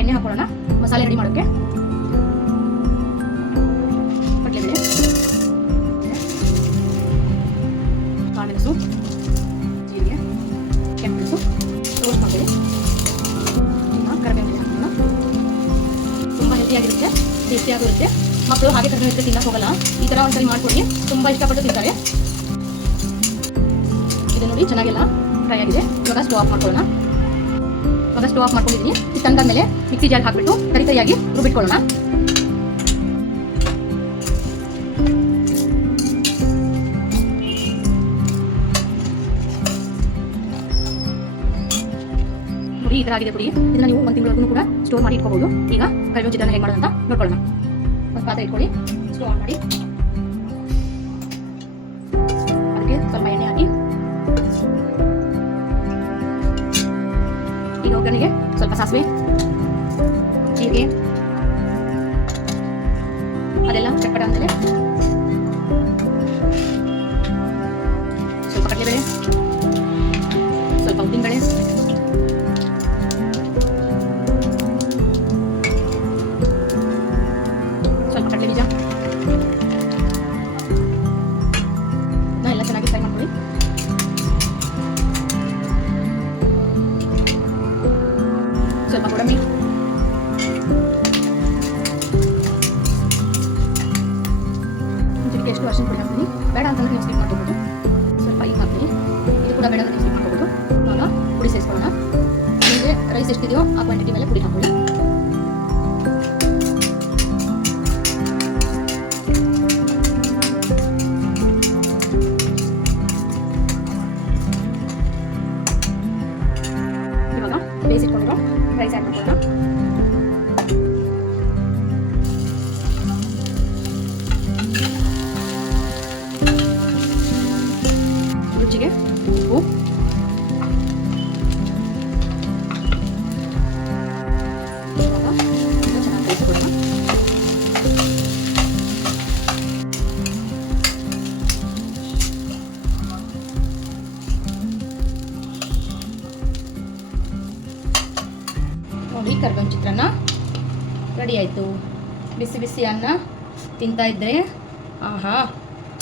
ಎಣ್ಣೆ ಹಾಕೊಳ್ಳೋಣ ಮಸಾಲೆ ರೆಡಿ ಮಾಡೋಕ್ಕೆ. ಕಡಲೆಬೇಳೆ, ಕಾಳುಮೆಣಸು, ಜೀರಿಗೆ, ಕೆಂಪು ರೋಸ್ಟ್ ಮಾಡಬೇಡಿ. ಕರಿಬೇವು ಹಾಕೋಣ. ತುಂಬ ಹೆಲ್ತಿಯಾಗಿರುತ್ತೆ, ಟೇಸ್ಟಿಯಾಗಿರುತ್ತೆ. ಮಕ್ಕಳು ಹಾಗೆ ಕಡಿಮೆ ಇರುತ್ತೆ, ತಿನ್ನಕ್ಕೆ ಹೋಗಲ್ಲ. ಈ ಥರ ಒಂದ್ಸರಿ ಮಾಡ್ಕೊಡಿ, ತುಂಬ ಇಷ್ಟಪಟ್ಟು ತಿಂತಾರೆ. ಇದು ನೋಡಿ ಚೆನ್ನಾಗೆಲ್ಲ ಫ್ರೈ ಆಗಿದೆ. ಇವಾಗ ಸ್ಟವ್ ಆಫ್ ಮಾಡ್ಕೊಳ್ಳೋಣ. ಇವಾಗ ಸ್ಟವ್ ಆಫ್ ಮಾಡ್ಕೊಂಡಿದ್ದೀನಿ. ಇದು ತಂದಾದ್ಮೇಲೆ ಮಿಕ್ಸಿ ಜಾರ್ಗೆ ಹಾಕ್ಬಿಟ್ಟು ಕರಿಯಾಗಿ ರುಬ್ಬಿಟ್ಕೊಳ್ಳೋಣ. ಪುಡಿ ಈ ಥರ ಆಗಿದೆ ಪುಡಿ. ಇದನ್ನ ನೀವು 1 ತಿಂಗಳವರೆಗೂ ಕೂಡ ಸ್ಟೋರ್ ಮಾಡಿ ಇಟ್ಕೋಬಹುದು. ಈಗ ಕರಿಬೇವು ಚಿತ್ರಾನ್ನ ಹೇಗೆ ಮಾಡೋದು ಅಂತ ನೋಡ್ಕೊಳ್ಳೋಣ. ಒಂದು ಪಾತ್ರೆ ಇಟ್ಕೊಳ್ಳಿ, ಸ್ಟವ್ ಆನ್ ಮಾಡಿ, ಅದಕ್ಕೆ ಸ್ವಲ್ಪ ಎಣ್ಣೆ ಹಾಕಿ, ಈಗ ಒಗ್ಗರಣೆಗೆ ಸ್ವಲ್ಪ ಸಾಸಿವೆ, ಜೀರಿಗೆ ಅದೆಲ್ಲ ಚಟ್ಪಟ ಆದಮೇಲೆ ಸ್ವಲ್ಪ ಕಡಲೆಬೇಳೆ, ಸ್ವಲ್ಪ ಉದ್ದಿನಬೇಳೆ, ಸ್ವಲ್ಪ ಕಡಲೆ ಬೀಜ ಎಲ್ಲ ಚೆನ್ನಾಗಿ ಫ್ರೈ ಮಾಡ್ಕೊಳ್ಳಿ. ಸ್ವಲ್ಪ ಗೋಡಂಬಿ, ಒಂಚೂರಿಗೆ ಎಷ್ಟು ಅರಿಶಿನ ಪುಡಿ ಹಾಕ್ತೀನಿ. ಬೇಡ ಅಂತಂದ್ರೆ ನೀವು ಸ್ಕಿಪ್ ಮಾಡ್ಕೋಬೋದು. ಸ್ವಲ್ಪ ಈಗ ಹಾಕ್ತೀನಿ. ಇದು ಕೂಡ ಬೇಡ ಅಂತ ನೀವು ಸ್ಕಿಪ್ ಮಾಡ್ಕೋಬೋದು. ಇವಾಗ ಪುಡಿ ಸೇರಿಸ್ಕೊಳ್ಳೋಣ. ನಿಮಗೆ ರೈಸ್ ಎಷ್ಟಿದೆಯೋ ಆ ಕ್ವಾಂಟಿಟಿ ಮೇಲೆ ಪುಡಿ ಹಾಕೊಳ್ಳಿ. ಇವಾಗ ಬೇಯಿಸಿಟ್ಕೊಂಡಿರೋ ರೈಸ್ ಆ್ಯಡ್ ಮಾಡ್ಕೊಳ್ಳೋಣ. ರುಚಿಗೆ ಉಪ್ಪು, ಚೆನ್ನಾಗಿ ಬೇಯಿಸಿಕೊಳ್ಳೋಣ. ನೋಡಿ ಕರಿಬೇವು ಚಿತ್ರಾನ್ನ ರೆಡಿ ಆಯಿತು. ಬಿಸಿ ಬಿಸಿ ಅನ್ನ ತಿಂತಾ ಇದ್ದರೆ ಆಹಾ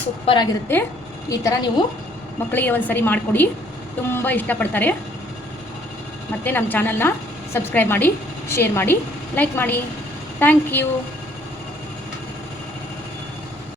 ಸೂಪರ್ ಆಗಿರುತ್ತೆ. ಈ ಥರ ನೀವು ಮಕ್ಕಳಿಗೆ ಒಂದು ಸರಿ ಮಾಡಿಕೊಡಿ, ತುಂಬ ಇಷ್ಟಪಡ್ತಾರೆ. ಮತ್ತು ನಮ್ಮ ಚಾನಲ್ನ ಸಬ್ಸ್ಕ್ರೈಬ್ ಮಾಡಿ, ಶೇರ್ ಮಾಡಿ, ಲೈಕ್ ಮಾಡಿ. Thank you.